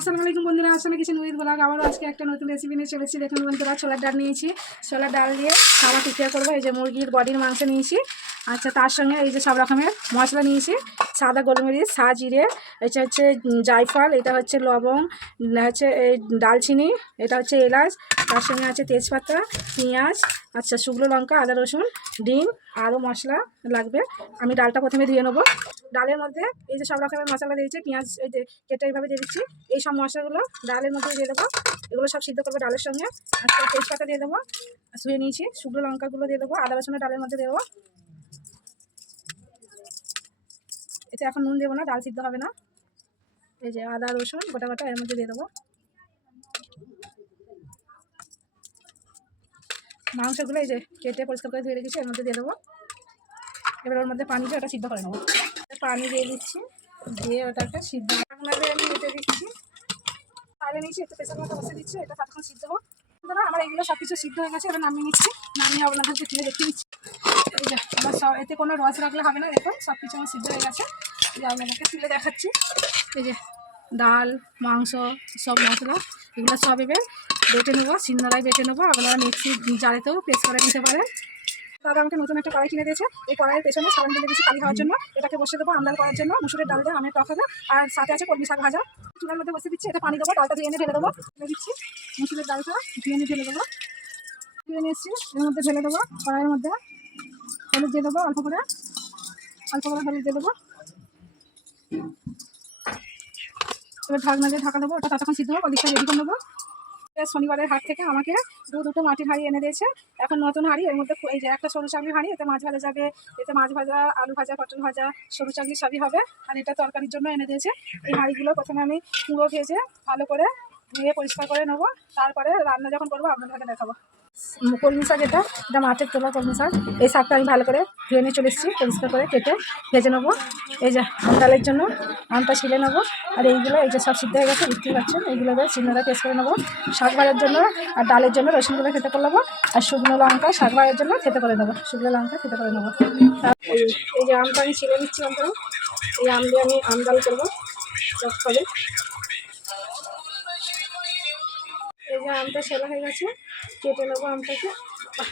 আসসালামু আলাইকুম বন্ধুরা, আসলে কিছু নতুন ব্লগ আবারও আজকে একটা নতুন রেসিপি নিয়ে চলেছি। দেখুন বন্ধুরা, ছোলার ডাল নিয়েছি। ছোলার ডাল দিয়ে খাবার প্রিপেয়ার করবো। এই যে মুরগির বডির মাংস নিয়েছি। আচ্ছা, তার সঙ্গে এই যে সব রকমের মশলা নিয়েছি। সাদা গোলমরিচ, জিরে, এটা হচ্ছে জায়ফল, এটা হচ্ছে লবং, হচ্ছে এই দালচিনি, এটা হচ্ছে এলাচ, তার সঙ্গে আছে তেজপাতা, পেঁয়াজ, আচ্ছা শুকনো লঙ্কা, আদা রসুন, ডিম, আরও মশলা লাগবে। আমি ডালটা প্রথমে ধুয়ে নেবো। ডালের মধ্যে এই যে সব রকমের মশলা দিয়েছি, পেঁয়াজ এই যে কেটে এইভাবে দিয়ে দিচ্ছি। এই সব মশলাগুলো ডালের মধ্যে দিয়ে দেবো। এগুলো সব সিদ্ধ করবো ডালের সঙ্গে। আজকে তেজপাতা দিয়ে দেবো, ধুয়ে নিয়েছি। শুকনো লঙ্কাগুলো দিয়ে দেবো, আদা রসুনের ডালের মধ্যে দেবো। এতে এখন নুন দেবো না, ডাল সিদ্ধ হবে না। এই যে আদা রসুন গোটা গোটা এর মধ্যে দিয়ে দেবো। মাংসগুলো এই যে কেটে পরিষ্কার করে ধুয়ে রেখেছি, এর মধ্যে দিয়ে দেবো। এবার ওর মধ্যে পানি দিয়ে ওটা সিদ্ধ করে নেবো। পানি দিয়ে দিচ্ছি, দিয়ে ওটাকে সিদ্ধ আপনাদের আমি মেটে দিচ্ছি। তাহলে নিচ্ছি, একটু প্রেসার মতো বসে দিচ্ছি। এটা ততক্ষণ সিদ্ধ হোক। আমার এগুলো সব কিছু সিদ্ধ হয়ে গেছে। এবার নামিয়ে নিচ্ছি। নামিয়ে আপনাদেরকে তুলে দেখিয়ে দিচ্ছি। এই যে আমার সব, এতে কোনো রস রাখলে হবে না। দেখুন সব কিছু আমার সিদ্ধ হয়ে গেছে। এই যে আপনাদেরকে তুলে দেখাচ্ছি। এই যে ডাল, মাংস, সব মশলা এগুলো সব এবার বেটে নেবো। শিলনোড়ায় বেটে নেবো। আপনারা মিক্সি জারেতেও পেস্ট করে নিতে পারেন। দাদা আমাকে নতুন একটা কড়াই কিনে দিয়েছে। এই কড়াইয়ের পেছনে সাবান দিয়ে দিয়েছি খালি হওয়ার জন্য। এটাকে বসে দেবো আমডাল করার জন্য। মুসুরের ডাল দিয়ে আমের টক হবে, আর সাথে আছে কলমি শাক ভাজা। চুলার মধ্যে বসে দিচ্ছি। এটা পানি দেবো, ডালটা ধুয়ে এনে ঢেলে দেবো। ঢেলে দিচ্ছি মুসুরের ডালটা, ধুয়ে এনে ঢেলে দেবো। ধুয়ে নিয়ে এসছি, এর মধ্যে ঢেলে দেবো। কড়াইয়ের মধ্যে হলুদ দিয়ে দেবো, অল্প করে হলুদ দিয়ে দেবো। এবার ঢাকনা দিয়ে ঢাকা দেবো। ওটা ততক্ষণ সিদ্ধ হোক, ওদিকটা রেডি করে নেবো। শনিবারের হাট থেকে আমাকে দুটো মাটির হাঁড়ি এনে দিয়েছে। এখন নতুন হাঁড়ি, এর মধ্যে এই যে একটা সরু চাকলির হাঁড়ি, এতে মাছ ভাজা যাবে। এতে মাছ ভাজা, আলু ভাজা, পটল ভাজা, সরু চাকলি সবই হবে। আর এটা তরকারির জন্য এনে দিয়েছে। এই হাঁড়িগুলো প্রথমে আমি পুরো ভেজে ভালো করে ধুয়ে পরিষ্কার করে নেবো। তারপরে রান্না যখন করবো আপনাদেরকে দেখাবো। কলমি শাক, এটা মাঠের তোলা কলমি শাক। এই শাকটা আমি ভালো করে ধুয়ে নিয়ে চলে এসেছি, পরিষ্কার করে কেটে ভেজে নেবো। এই যে ডালের জন্য আমটা ছিলে নেবো। আর এইগুলো এই যে সব সিদ্ধ হয়ে গেছে, বুঝতেই পারছেন। এইগুলো শিলনোড়ায় পেস্ট করে নেবো। শাক ভাজার জন্য আর ডালের জন্য রসুনগুলো খেতে করে নেবো। আর শুকনো লঙ্কা শাক ভাজার জন্য খেতে করে নেবো। শুকনো লঙ্কা খেতে করে নেবো। এই যে আমটা আমি ছিলে নিচ্ছি। আমটা এই আম দিয়ে আমি আম ডাল করবো সব ফলে। এই যে আমটা ছেলা হয়ে গেছে, কেটে নেবো আমটাকে।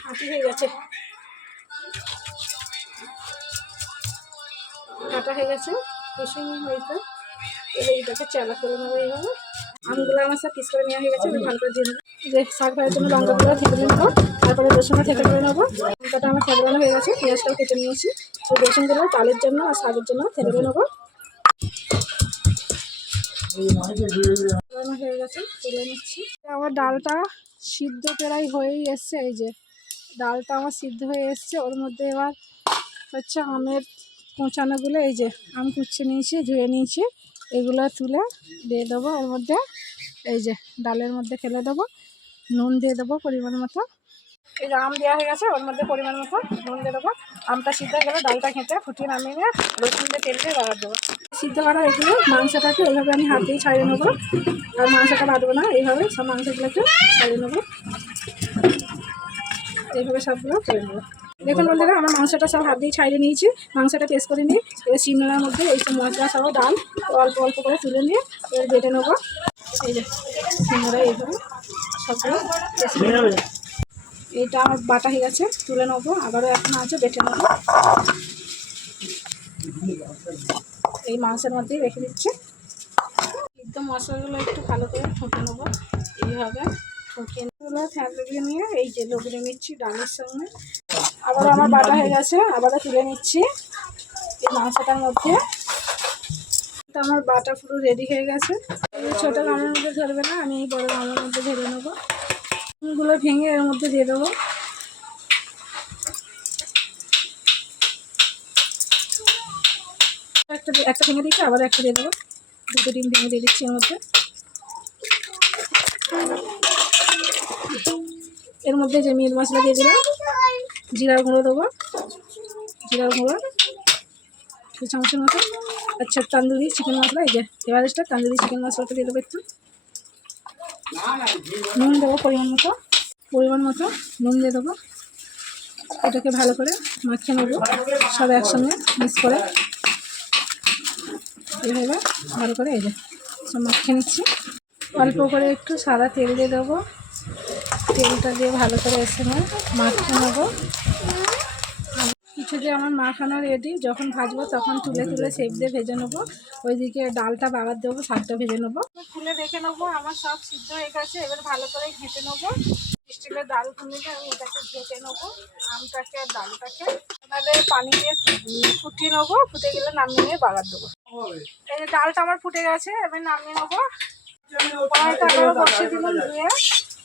হাঁটি হয়ে গেছে, কাটা হয়ে গেছে, কুসুম হয়েছে। এবার এইটাকে চালা করে নেবো। এইভাবে আমগুলো আমার সব পিস করে নেওয়া হয়ে গেছে। ভালো করে দিয়ে নেবো। যে শাক ভাজার জন্য লঙ্কাগুলো থেকে নেবো, তারপরে রসুনটা থেকে করে নেবো। লঙ্কাটা আমার থেকানো হয়ে গেছে, পেঁয়াজটাও কেটে নিয়েছি। তো রসুনগুলো ডালের জন্য আর শাকের জন্য থেকে করে নেবো। হয়ে গেছে, তুলে নিচ্ছি। আমার ডালটা সিদ্ধ প্রায় হয়েই এসছে। এই যে ডালটা আমার সিদ্ধ হয়ে এসছে। ওর মধ্যে এবার হচ্ছে আমের কোঁচানোগুলো, এই যে আম কুচিয়ে নিয়েছি, ধুয়ে নিয়েছি, এগুলো তুলে দিয়ে দেবো ওর মধ্যে। এই যে ডালের মধ্যে ফেলে দেবো। নুন দিয়ে দেবো পরিমাণ মতো। এই যে আম দেওয়া হয়ে গেছে, ওর মধ্যে পরিমাণ মতো নুন দিয়ে দেবো। আমটা সিদ্ধ হয়ে গেলে ডালটা খেতে ফুটিয়ে নামিয়ে নিয়ে রসুন দিয়ে তেল দিয়ে বাগার দেবো। সিদ্ধ করা এগুলো মাংসটাকে এইভাবে আমি হাত দিয়ে ছাড়িয়ে নেবো। আর মাংসটা বাঁধবো না, এইভাবে সব মাংসগুলোকে ছাড়িয়ে নেবো। এইভাবে সবগুলো করে নেবো। দেখুন বন্ধুরা, আমার মাংসটা সব হাত দিয়ে ছাড়িয়ে নিয়েছি। মাংসটা পেস্ট করে নিয়ে শিলনোড়ার মধ্যে এই সব মশলা সহ ডাল অল্প অল্প করে তুলে নিয়ে এর বেটে নেবো। এই যে শিলনোড়ায় এইভাবে সবগুলো এইটা আমার বাটা হয়ে গেছে, তুলে নেবো। আবারও এখন আছে, বেটে নেবো। এই মাংসের মধ্যেই রেখে দিচ্ছি। একদম মশলাগুলো একটু ভালো করে ফুটে নেবো। এইভাবে ফুটিয়ে ফ্যানগুলো নিয়ে এই যে লগুড়ে নিচ্ছি ডালের সঙ্গে। আবারও আমার বাটা হয়ে গেছে, আবারও তুলে নিচ্ছি এই মাংসটার মধ্যে। এটা আমার বাটা পুরো রেডি হয়ে গেছে। ছোটো গামের মধ্যে ধরবে না, আমি এই বড়ো গামের মধ্যে ঢেলে নেবো। গুলো ভেঙে এর মধ্যে দিয়ে দেবো। একটা ভেঙে দিচ্ছি, আবার একটা দিয়ে দেবো। দুটো ডিম ভেঙে দিয়ে দিচ্ছি এর মধ্যে। এর মধ্যে যে মিট মশলা দিয়ে দিলাম, জিরার গুঁড়ো দেবো, জিরার গুঁড়ো 2 চামচের মতো। আচ্ছা, তন্দুরি চিকেন মশলা, এই যে এভারেস্টটা তন্দুরি চিকেন মশলাটা দিয়ে দেবো। একটু নুন দেবো পরিমাণ মতো নুন দিয়ে দেবো। এটাকে ভালো করে মাখিয়ে নেবো সব একসঙ্গে মিক্স করে। এইভাবে ভালো করে এই যে সব মাখিয়ে নিচ্ছি। অল্প করে একটু সাদা তেল দিয়ে দেবো। তেলটা দিয়ে ভালো করে এসে মাখিয়ে নেবো। কিছু দিয়ে আমার মাখানো রেডি। যখন ভাজবো তখন তুলে তুলে শেপ দিয়ে ভেজে নেবো। ওইদিকে ডালটা বাগার দেবো, শাকটা ভেজে নেবো। তুলে রেখে নেবো। আমার সব সিদ্ধ হয়ে গেছে। এবার ভালো করে ঘেঁটে নেবো। স্টিলের ডাল খুঁজে আমি এটাকে ঘেঁটে নেবো, আমটাকে আর ডালটাকে। তাহলে পানি দিয়ে ফুটিয়ে নেবো। ফুটে গেলে নামিয়ে নিয়ে বাগার দেবো। এই যে ডালটা আমার ফুটে গেছে, এবার নামিয়ে নেবো। কড়াইটা আবার বসিয়ে দিলাম ধুয়ে।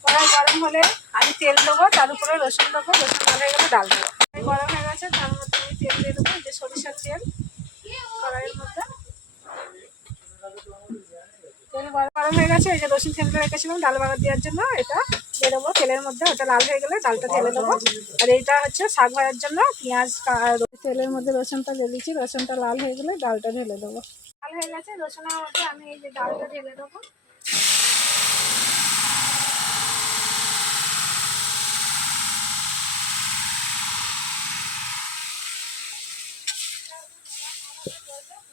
কড়াই গরম হলে আমি তেল দেবো, তার উপরে রসুন দেবো। রসুন ভালো হয়ে গেলে ডাল দেবো। গরম হয়ে গেছে, তার মধ্যে আমি তেল দিয়ে দেবো। যে সরিষার তেল কড়াইয়ের মধ্যে। তেল গরম হয়ে গেছে। এই যে রসুন তেলটা রেখেছিলাম ডাল বাগার দেওয়ার জন্য, এটা দিয়ে দেবো তেলের মধ্যে। ওটা লাল হয়ে গেলে ডালটা ঢেলে দেবো। আর এইটা হচ্ছে শাক ভাজার জন্য পেঁয়াজ। তেলের মধ্যে রসুনটা ঢেলে দিচ্ছি। রসুনটা লাল হয়ে গেলে ডালটা ঢেলে দেবো। লাল হয়ে গেছে রসুনের মধ্যে আমি এই যে ডালটা ঢেলে দেবো।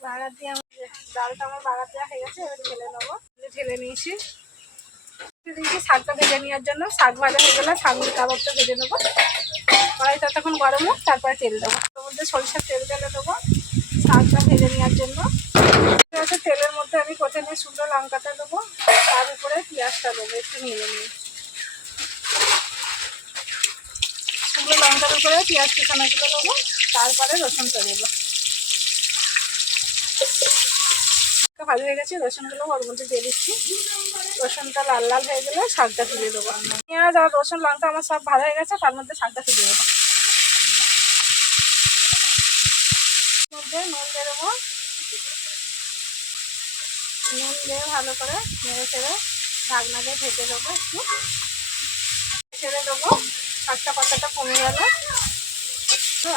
বাগার দিয়ে ডালটা আমার বাগার দেওয়া হয়ে গেছে। এবার ঢেলে নেবো। ঢেলে নিয়েছি। দিয়েছি শাকটা ভেজে নেওয়ার জন্য। শাক ভাজা হয়ে গেলে সামনের কাবাবটা ভেজে নেবো। কড়াইটা তখন গরম হোক, তারপরে তেল দেবো। তার মধ্যে সরিষার তেল ঢেলে দেবো শাকটা ভেজে নেওয়ার জন্য। তেলের মধ্যে আমি প্রথমে শুকনো লঙ্কাটা দেবো, তার উপরে পেঁয়াজটা দেবো একটু নেড়ে নিয়ে। শুকনো লঙ্কার উপরে পেঁয়াজ কুচানোগুলো দেবো, তারপরে রসুনটা দেবো। ভালো হয়ে গেছে। রসুনগুলো ওর মধ্যে দিয়ে দিচ্ছি। রসুনটা লাল লাল হয়ে গেলে শাকটা তুলে দেবো। পেঁয়াজ আর রসুন লঙ্কা আমার সব ভালো হয়ে গেছে। তার মধ্যে শাকটা তুলে দেবো। মধ্যে নুন দিয়ে দেবো। নুন দিয়ে ভালো করে নেড়ে ছেড়ে ঢাকনা দিয়ে ঢেকে দেবো। একটু ছেড়ে দেবো। শাকটা পাতাটা কমে গেলে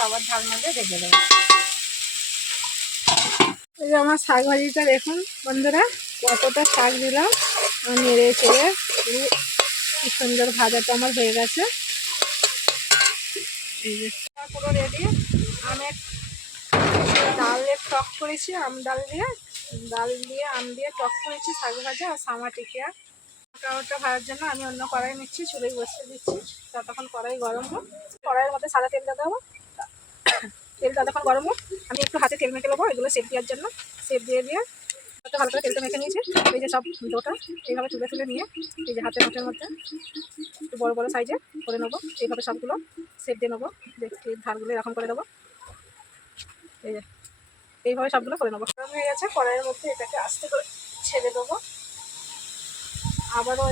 আবার ঢাকনা দিয়ে ঢেকে দেবো। এই যে আমার শাক ভাজিটা দেখুন বন্ধুরা, কতটা শাক দিলাম। নেড়ে চেড়ে কি সুন্দর ভাজাটা আমার হয়ে গেছে। এই যে পুরো রেডি। আমি ডালের টক করেছি, আম ডাল দিয়ে আম দিয়ে টক করেছি শাক ভাজা আর সামা টিকিয়া। ওটা ভাজার জন্য আমি অন্য কড়াই নিচ্ছি, চুলোয় বসিয়ে দিচ্ছি। ততক্ষণ কড়াই গরম হোক। কড়াইয়ের মধ্যে সাদা তেলটা দেবো। তেলটা তখন গরম হোক, আমি একটু হাতে তেল মেখে নেবো এগুলো সেপ দেওয়ার জন্য। সেপ দিয়ে একটু ভালো করে তেলটা মেখে নিয়েছি। এই যে সব ডোটা এইভাবে তুলে তুলে নিয়ে এই যে হাতের মধ্যে একটু বড় বড় সাইজে করে নেবো। এইভাবে সবগুলো সেপ দিয়ে নেবো। দেখছি ধারগুলো এরকম করে দেবো। এই যে এইভাবে সবগুলো করে নেবো। গরম হয়ে গেছে। কড়াইয়ের মধ্যে এটাকে আস্তে করে ছেড়ে দেবো। আবারও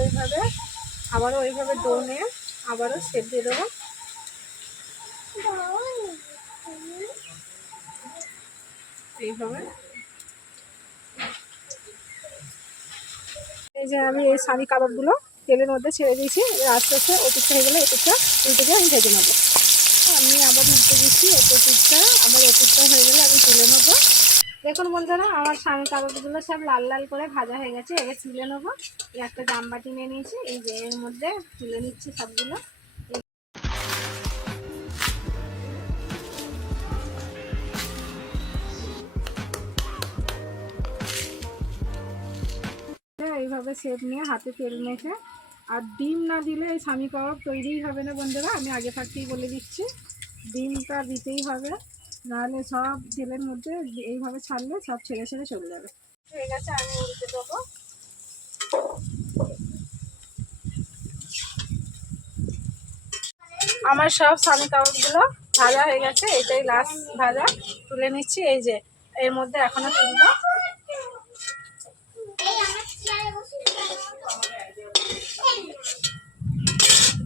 এইভাবে ডো নিয়ে আবারও সেপ দিয়ে দেবো। এইভাবে এই যে আমি এই সানি কাবাবগুলো তেলের মধ্যে ছেড়ে দিয়েছি। আস্তে আস্তে ওপিকটা হয়ে গেলে এপিকটা উল্টে আমি ভেজে নেবো। আমি আবার উল্টে দিচ্ছি। ওপিকটা আবার ওপিকটা হয়ে গেলে আমি তুলে নেবো। দেখুন বন্ধুরা, আমার সানি কাবাবগুলো সব লাল লাল করে ভাজা হয়ে গেছে। এবার তুলে নেবো। একটা জামবাটি নিয়ে নিয়েছি। এই যে এর মধ্যে তুলে নিচ্ছি সবগুলো। এইভাবে শেপ নিয়ে হাতে তেল মেখে, আর ডিম না দিলে এই সানি কাবাব তৈরিই হবে না বন্ধুরা। আমি আগে থাকতেই বলে দিচ্ছি, ডিমটা দিতেই হবে, নাহলে সব তেলের মধ্যে এইভাবে ছাড়লে সব ছেড়ে ছেড়ে চলে যাবে। ঠিক আছে, আমি উল্টে দেবো। আমার সব সানি কাবাবগুলো ভাজা হয়ে গেছে। এটাই লাস্ট ভাজা, তুলে নিচ্ছি। এই যে এর মধ্যে এখনো তুলবো।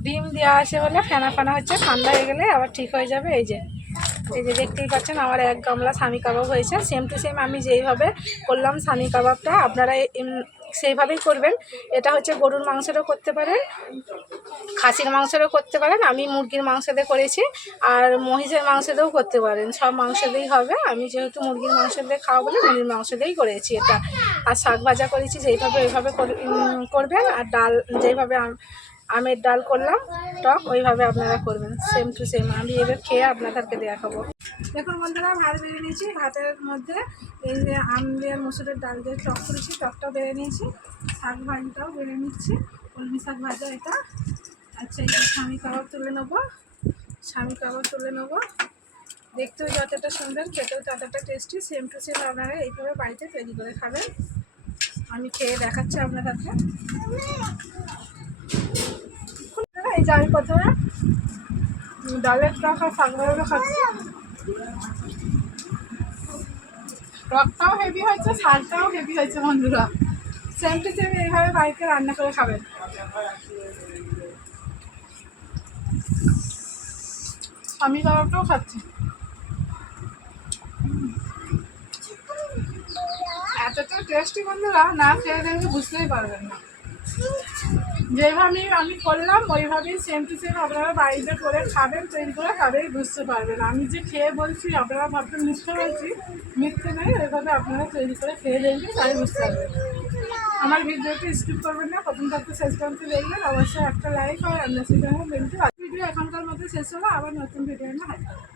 ডিম দেওয়া আছে বলে ফেনা ফেনা হচ্ছে, ঠান্ডা হয়ে গেলে আবার ঠিক হয়ে যাবে। এই যে দেখতেই পাচ্ছেন আমার এক গামলা সানি কাবাব হয়েছে। সেম টু সেম আমি যেইভাবে করলাম সানি কাবাবটা আপনারা সেইভাবেই করবেন। এটা হচ্ছে গরুর মাংসেরও করতে পারেন, খাসির মাংসেরও করতে পারেন। আমি মুরগির মাংস দিয়ে করেছি, আর মহিষের মাংস দিয়েও করতে পারেন। সব মাংস দিয়েই হবে। আমি যেহেতু মুরগির মাংস দিয়ে খাওয়া বলে মুরগির মাংস দিয়েই করেছি এটা। আর শাক ভাজা করেছি যেইভাবে ওইভাবে করবেন। আর ডাল যেইভাবে আমের ডাল করলাম টক, ওইভাবে আপনারা করবেন, সেম টু সেম। আমি এবার খেয়ে আপনাদেরকে দেখাবো। দেখুন বন্ধুরা, ভাত বেড়ে নিয়েছি, ভাতের মধ্যে এই যে আম দিয়ে মসুরের ডাল দিয়ে টক করেছি, টকটাও বেড়ে নিয়েছি, শাক ভাজাটাও বেড়ে নিচ্ছি, কলমি শাক ভাজা এটা। আচ্ছা, এই স্বামী কাবাব তুলে নেবো, স্বামী কাবাব তুলে নেবো। দেখতেও যতটা সুন্দর, খেতেও ততটা টেস্টি, সেম টু সেম আপনারা এইভাবে বাড়িতে তৈরি করে খাবেন। আমি খেয়ে দেখাচ্ছি আপনাদেরকে। এই যে আমি প্রথমে ডালের টক আর শাক ভাজা খাচ্ছি, টকটাও হেভি হয়েছে, শাকটাও হেভি হয়েছে বন্ধুরা। সেম টু সেম এইভাবে বাড়িতে রান্না করে খাবেন। আমি কাবাবটাও খাচ্ছি, এতটা টেস্টি বন্ধুরা, না খেয়ে দেখলে বুঝতেই পারবেন না। যেভাবে আমি করলাম ওইভাবেই সেম টু সেম আপনারা বাড়িতে করে খাবেন, তৈরি করে খাবেই বুঝতে পারবেন। আমি যে খেয়ে বলছি আপনারা ভাববেন মিথ্যে বলছি, মিথ্যে নেই, ওইভাবে আপনারা তৈরি করে খেয়ে দেখবেন, তাই বুঝতে পারবেন। আমার ভিডিওটি স্কিপ করবেন না, প্রথম থেকে শেষ পর্যন্ত দেখবেন। অবশ্যই একটা লাইক আর আপনার সাথে ভিডিও এখনকার মধ্যে শেষ হলো, আবার নতুন ভিডিও নিয়ে হাজির হবো।